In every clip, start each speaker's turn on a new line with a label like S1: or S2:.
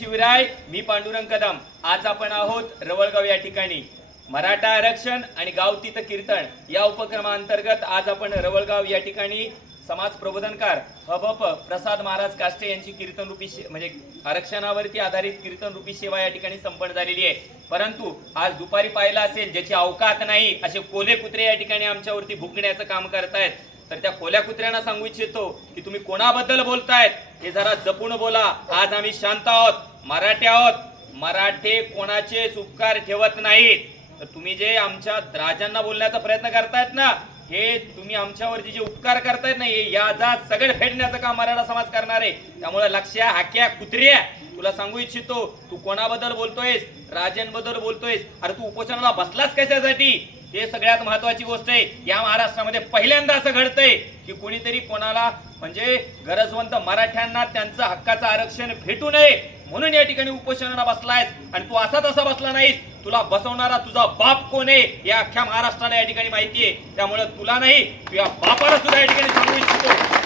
S1: शिवराय मी पांडुरंग कदम. आज आपण आहोत रवळगाव या ठिकाणी. मराठा आरक्षण आणि गावतीत कीर्तन या उपक्रमाअंतर्गत आज आपण रवळगाव या ठिकाणी समाज प्रबोधनकार हबप प्रसाद महाराज काष्टे यांची कीर्तन रूपी म्हणजे आरक्षणावरती आधारित कीर्तन रूपी सेवा या ठिकाणी संपन्न झालेली आहे. परंतु आज दुपारी पाहिला असेल ज्याची अवकात नाही असे कोले कुत्रे या ठिकाणी आमच्यावरती भुंकण्याचं काम करतायत. तर त्या कोल्या कुत्र्यांना सांगू इच्छितो की तुम्ही कोणाबद्दल बोलतायत हे जरा जपून बोला. आज आम्ही शांत आहोत. मराठी आहोत. मराठे कोणाचेच उपकार ठेवत नाहीत? तर तुम्ही जे आमच्या राजांना बोलण्याचा प्रयत्न करतायत ना हे तुम्ही आमच्यावरती जे उपकार करतायत ना हे याचा सगळं फेडण्याचं काम मराठा समाज करणार आहे. त्यामुळे लक्ष्या हाक्या कुत्र्या तुला सांगू इच्छितो तू कोणाबद्दल बोलतोयस? राजांबद्दल बोलतोयस? अरे तू उपोषणाला बसलास कशासाठी? हे सगळ्यात महत्वाची गोष्ट आहे. या महाराष्ट्रामध्ये पहिल्यांदा असं घडतंय की कोणीतरी कोणाला म्हणजे गरजवंत मराठ्यांना त्यांचं हक्काचं आरक्षण भेटू नये. म्हणून या ठिकाणी उपोषणाला बसलायस आणि तू असा तसा बसला नाहीस. तुला बसवणारा तुझा बाप कोण आहे या अख्ख्या महाराष्ट्राला या ठिकाणी माहिती आहे. त्यामुळे तुला नाही तुझ्या बापाला सुद्धा या ठिकाणी सांगू इच्छितो.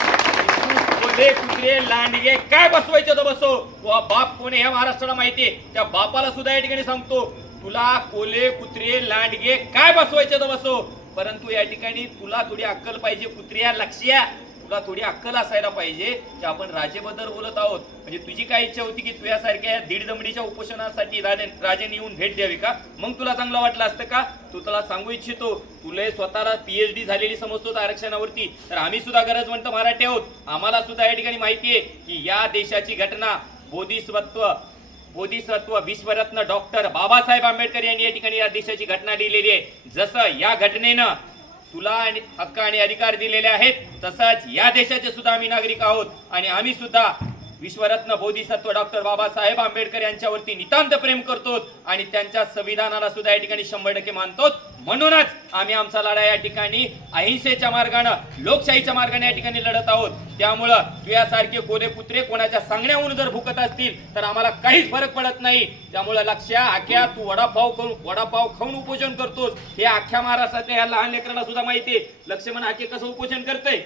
S1: कुत्रे लांडगे काय बसवायचे तर बसव? तुझा बाप कोण आहे या महाराष्ट्राला माहिती आहे. त्या बापाला सुद्धा या ठिकाणी सांगतो. तुला कोले कुत्रे लांडगे काय बसवायचे तर बसव? परंतु या ठिकाणी तुला थोडी अक्कल पाहिजे कुत्र्या लक्ष्या तुला थोडी अक्कल असायला पाहिजे की आपण राजेबद्दल बोलत आहोत. म्हणजे तुझी काय इच्छा होती की तुझ्यासारख्या या दीड दमडीच्या उपोषणासाठी राजे राजेने येऊन भेट द्यावी का? मग तुला चांगलं वाटलं असतं का? तू तुला सांगू इच्छितो. तुला स्वतःला पीएचडी झालेली समजतो आरक्षणावरती. तर आम्ही सुद्धा गरजवंत मराठी आहोत. आम्हाला सुद्धा या ठिकाणी माहिती आहे की या देशाची घटना बोधिसत्व बोधिसत्व विश्वरत्न डॉक्टर बाबासाहेब आंबेडकर यांनी या ठिकाणी या देशाची घटना लिहिलेली आहे. जसं या घटनेनं तुला आणि हक्क आणि अधिकार दिलेले आहेत. तसंच या देशाचे सुद्धा आम्ही नागरिक आहोत. आणि आम्ही सुद्धा विश्वरत्न बोधिसत्व डॉक्टर बाबासाहेब आंबेडकर यांच्यावरती नितांत प्रेम करतो आणि त्यांच्या संविधानाला सुद्धा या ठिकाणी शंभर टक्के मानतो म्हणूनच आम्ही आमचा लढा या ठिकाणी अहिंसेच्या मार्गानं लोकशाहीच्या मार्गाने या ठिकाणी लढत आहोत. त्यामुळं तुझ्यासारखे कोरे कुत्रे कोणाच्या सांगण्याहून जर भुकत असतील तर आम्हाला काहीच फरक पडत नाही. त्यामुळं लक्ष्या आख्या तू वडापाव खाऊन वडापाव खाऊन उपोषण करतोस. हे अख्ख्या महाराष्ट्रातल्या ह्या लहान लेकरांना सुद्धा माहिती आहे. लक्ष्मण आखे कसं उपोषण करतंय?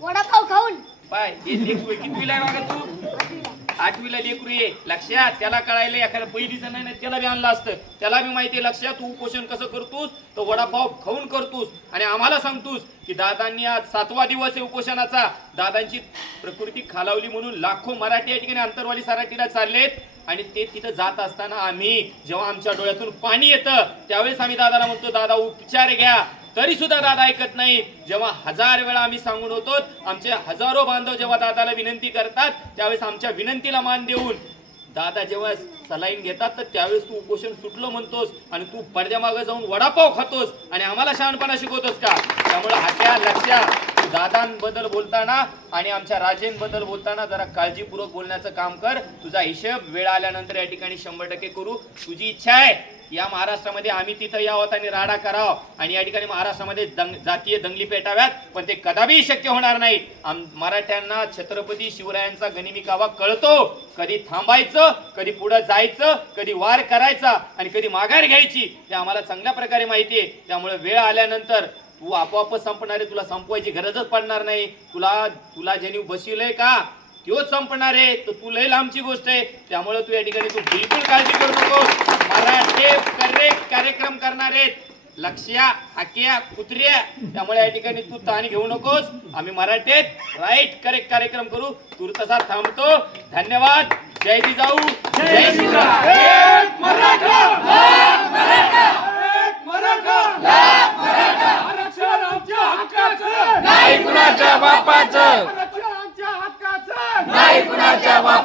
S2: वडापाव खाऊन.
S1: पाय हे लेकरू आहे. कितवीला आहे बघा तू? आठवीला लेकरू ये लक्षात? त्याला कळायला एखाद्या पहिलीचं नाही ना त्याला बी आणलं असतं. त्याला बी माहिती आहे लक्षात? तू उपोषण कसं करतोस? तर वडापाव खाऊन करतोस. आणि आम्हाला सांगतोस की दादांनी आज सातवा दिवस आहे उपोषणाचा. दादांची प्रकृती खालावली म्हणून लाखो मराठी या ठिकाणी अंतरवाली सराठीला चाललेत. आणि ते तिथं जात असताना आम्ही जेव्हा आमच्या डोळ्यातून पाणी येतं त्यावेळेस आम्ही दादाला म्हणतो दादा उपचार घ्या. तरी सुद्धा दादा ऐकत नाही. जेव्हा हजार वेळा आम्ही सांगून होतो आमचे हजारो बांधव जेव्हा दादाला विनंती करतात त्यावेळेस आमच्या विनंतीला मान देऊन दादा जेव्हा सलाईन घेतात तर त्यावेळेस तू उपोषण सुटलं म्हणतोस आणि तू पडद्यामागे जाऊन वडापाव खातोस आणि आम्हाला शहाणपणा शिकवतोस का? त्यामुळे हात्या लक्ष्या दादांबद्दल बोलताना आणि आमच्या राजेंबद्दल बोलताना जरा काळजीपूर्वक बोलण्याचं काम कर. तुझा हिशेब वेळ आल्यानंतर या ठिकाणी शंभर टक्के करू. तुझी इच्छा आहे या महाराष्ट्रामध्ये आम्ही तिथं यावं आणि राडा करावं. आणि या ठिकाणी महाराष्ट्रामध्ये दंग जातीय दंगली पेटाव्यात. पण ते कदापि शक्य होणार नाही. आम मराठ्यांना छत्रपती शिवरायांचा गनिमी कावा कळतो. कधी थांबायचं कधी पुढं जायचं कधी वार करायचा आणि कधी माघार घ्यायची हे आम्हाला चांगल्या प्रकारे माहिती आहे. त्यामुळे वेळ आल्यानंतर तू आपोआप संपणार आहे. तुला संपवायची गरजच पडणार नाही. तुला तुला ज्यांनी बसिवलंय का? तोच संपणार आहे. तर तू लय लांबची गोष्ट आहे. त्यामुळे तू या ठिकाणी तू बिलकुल काळजी करू नको मराठे करेक्ट कार्यक्रम करणार आहेत. लक्ष्या हाक्या कुत्र्या त्यामुळे या ठिकाणी तू ताण घेऊ नकोस. आम्ही मराठीत राईट करेक्ट कार्यक्रम करू. तू तसा थांबतो. धन्यवाद. जय जिजाऊ जय
S3: कुणाच्या बापाचं
S4: आरक्षण आमच्या हक्काचं.
S3: नाही